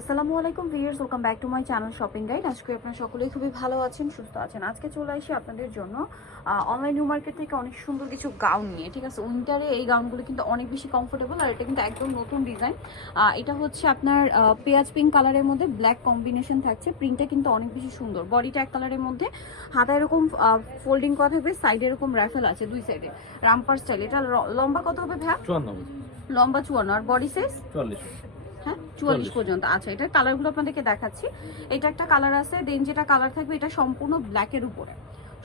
আসসালামু আলাইকুম viewers, welcome back to my channel shopping guide. আজকে আপনারা সকলেই খুবই ভালো আছেন, সুস্থ আছেন। আজকে চলে আসি আপনাদের জন্য অনলাইন নিউ মার্কেট থেকে অনেক সুন্দর কিছু গাউন নিয়ে। ঠিক আছে, উইন্টারে এই গাউনগুলো কিন্তু অনেক বেশি কমফোর্টেবল, আর এটা কিন্তু একদম নতুন ডিজাইন। এটা হচ্ছে আপনার পেঁয়াজ পিঙ্ক কালারের মধ্যে ব্ল্যাক কম্বিনেশন থাকছে। প্রিন্টটা কিন্তু অনেক বেশি সুন্দর, বডিটা এক কালারের মধ্যে, হাতা এরকম ফোল্ডিং করা থাকবে, সাইডে এরকম র্যাফেল আছে দুই সাইডে, রামপার স্টাইল। এটা লম্বা কত হবে ভাই? 54। লম্বা 54, আর বডি সাইজ 44। হ্যাঁ 44 পর্যন্ত। আচ্ছা, এটা কালারগুলো আপনাদেরকে দেখাচ্ছি। এটা একটা কালার আছে, দেন যেটা কালার থাকবে এটা সম্পূর্ণ ব্ল্যাকের উপরে,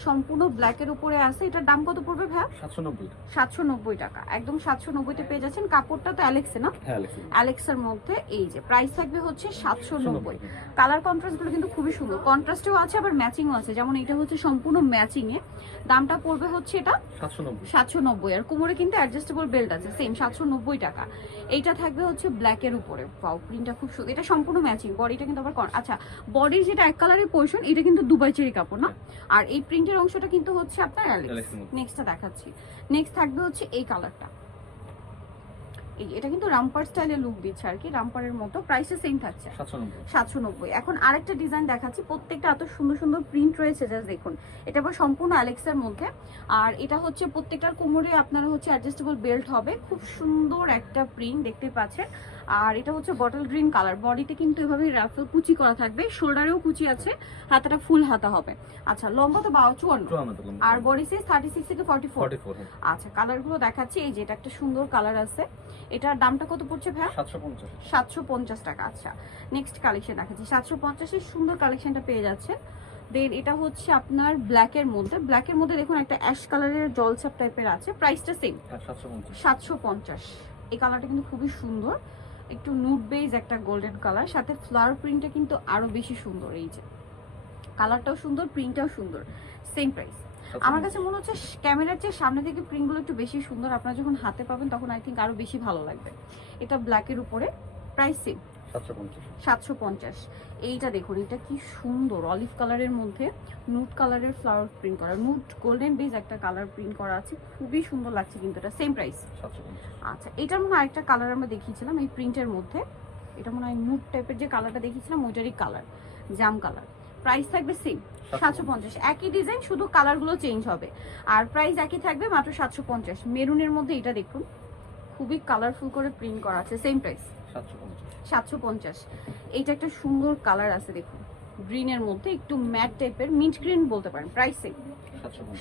সম্পূর্ণ ব্ল্যাকের উপরে আছে। এটার দাম কত পড়বে ভাই? 790। 790 টাকা, একদম 790 তে পেয়ে যাচ্ছেন। কাপড়টা তো অ্যালেক্সে না? হ্যাঁ, অ্যালেক্সের মধ্যে। এই যে প্রাইস থাকবে হচ্ছে 790। কালার কন্ট্রাস্ট গুলো কিন্তু খুবই সুন্দর, কন্ট্রাস্টেও আছে আবার ম্যাচিংও আছে। যেমন এটা হচ্ছে সম্পূর্ণ ম্যাচিং এ, দামটা পড়বে হচ্ছে এটা 790। আর কোমরে কিন্তু অ্যাডজাস্টেবল বেল্ট আছে, সেম 790 টাকা। এইটা থাকবে হচ্ছে ব্ল্যাকের উপরে। ওয়াও, প্রিন্টটা খুব সুন্দর, এটা সম্পূর্ণ ম্যাচিং। বডিটা কিন্তু আবার আচ্ছা, বডির যেটা এক কালারের পোরশন এটা কিন্তু দুবাই চেরি কাপড় না, আর এই প্রিন্টের অংশটা কিন্তু হচ্ছে আপনার অ্যালেক্স। নেক্সটটা দেখাচ্ছি। নেক্সট থাকবে হচ্ছে এই কালারটা। এটা কিন্তু রামপার স্টাইলে লুক দিচ্ছে আর কি, রামপারের মতো। প্রাইসে সেম থাকছে 790। এখন আরেকটা ডিজাইন দেখাচ্ছি, প্রত্যেকটা এত সুন্দর সুন্দর প্রিন্ট রয়েছে, জাস্ট দেখুন। এটা আবার সম্পূর্ণ অ্যালেক্সের মধ্যে, আর এটা হচ্ছে প্রত্যেকটার কোমরে আপনারা হচ্ছে অ্যাডজাস্টেবল বেল্ট হবে। খুব সুন্দর একটা প্রিন্ট দেখতে পাচ্ছেন। আর এটা হচ্ছে বটল গ্রিন কালার, বডিতে কিন্তু এভাবে রাফেল কুচি করা থাকবে, শোল্ডারেও কুচি আছে, হাতাটা ফুল হাতা হবে। আচ্ছা, লম্বা তো 54, আর বডি সাইজ 36 থেকে 44। আচ্ছা, কালারগুলো দেখাচ্ছি। এই যে এটা একটা সুন্দর কালার আছে, এটার দামটা কত পড়ছে ভাই? 750 টাকা। আচ্ছা, নেক্সট কালেকশন দেখাচ্ছি। 750 এর সুন্দর কালেকশনটা পেয়ে যাচ্ছে। দেন এটা হচ্ছে আপনার ব্ল্যাকের মধ্যে, ব্ল্যাকের মধ্যে দেখুন একটা অ্যাশ কালারের জলছাপ টাইপের আছে। প্রাইসটা সেম 750। এই কালারটা কিন্তু খুবই সুন্দর, একটু নুড বেজ একটা গোল্ডেন কালার, সাথে ফ্লাওয়ার প্রিন্টটা কিন্তু আরো বেশি সুন্দর। এই যে কালারটাও সুন্দর, প্রিন্টটাও সুন্দর, সেম প্রাইস। আমার কাছে মনে হচ্ছে ক্যামেরার চেয়ে সামনে থেকে প্রিন্টগুলো একটু বেশি সুন্দর, আপনারা যখন হাতে পাবেন তখন আই থিঙ্ক আরো বেশি ভালো লাগবে। এটা ব্ল্যাকের উপরে, প্রাইস সেম 750। এইটা দেখুন, এটা কি সুন্দর, অলিভ কালারের মধ্যে নুড কালারের ফ্লাওয়ার প্রিন্ট করা, নুড গোল্ডেন বেজ একটা কালার প্রিন্ট করা আছে, খুবই সুন্দর লাগছে কিন্তু এটা। Same price 750। আচ্ছা, এটার মনে হয় আরেকটা কালার আমরা দেখিয়েছিলাম এই প্রিন্টের মধ্যে, এটা মনে হয় নুড টাইপের যে কালারটা দেখিয়েছিলাম ওইটারই কালার, জাম কালার। প্রাইস থাকবে সেম 750, একই ডিজাইন, শুধু কালারগুলো চেঞ্জ হবে, আর প্রাইস একই থাকবে মাত্র 750। মেরুনের মধ্যে এটা দেখুন, খুবই কালারফুল করে প্রিন্ট করা আছে, সেম প্রাইস 750। এইটা একটা সুন্দর কালার আছে দেখুন, গ্রিনের মধ্যে একটু ম্যাট টাইপের, মিন্ট গ্রিন বলতে পারেন। Price same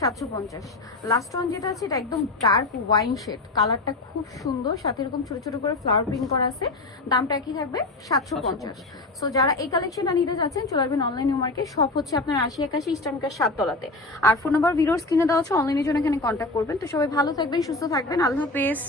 750। লাস্ট ওয়ান যেটা আছে এটা একদম ডার্ক ওয়াইন শেড, কালারটা খুব সুন্দর, সাথে এরকম ছোট ছোট করে ফ্লাওয়ার প্রিন্ট করা আছে। দামটা একই থাকবে 750। সো যারা এই কালেকশনটা নিতে যাচ্ছেন চলে আসবেন অনলাইন নিউ মার্কেট। শপ হচ্ছে আপনার 8081 ইস্টার্ন কার 7 তলাতে, আর ফোন নাম্বার ভিডিওর স্ক্রিনে দেওয়া হচ্ছে, অনলাইনের জন্য এখানে কন্ট্যাক্ট করবেন। তো সবাই ভালো থাকবেন, সুস্থ থাকবেন, আল্লাহ হাফেজ।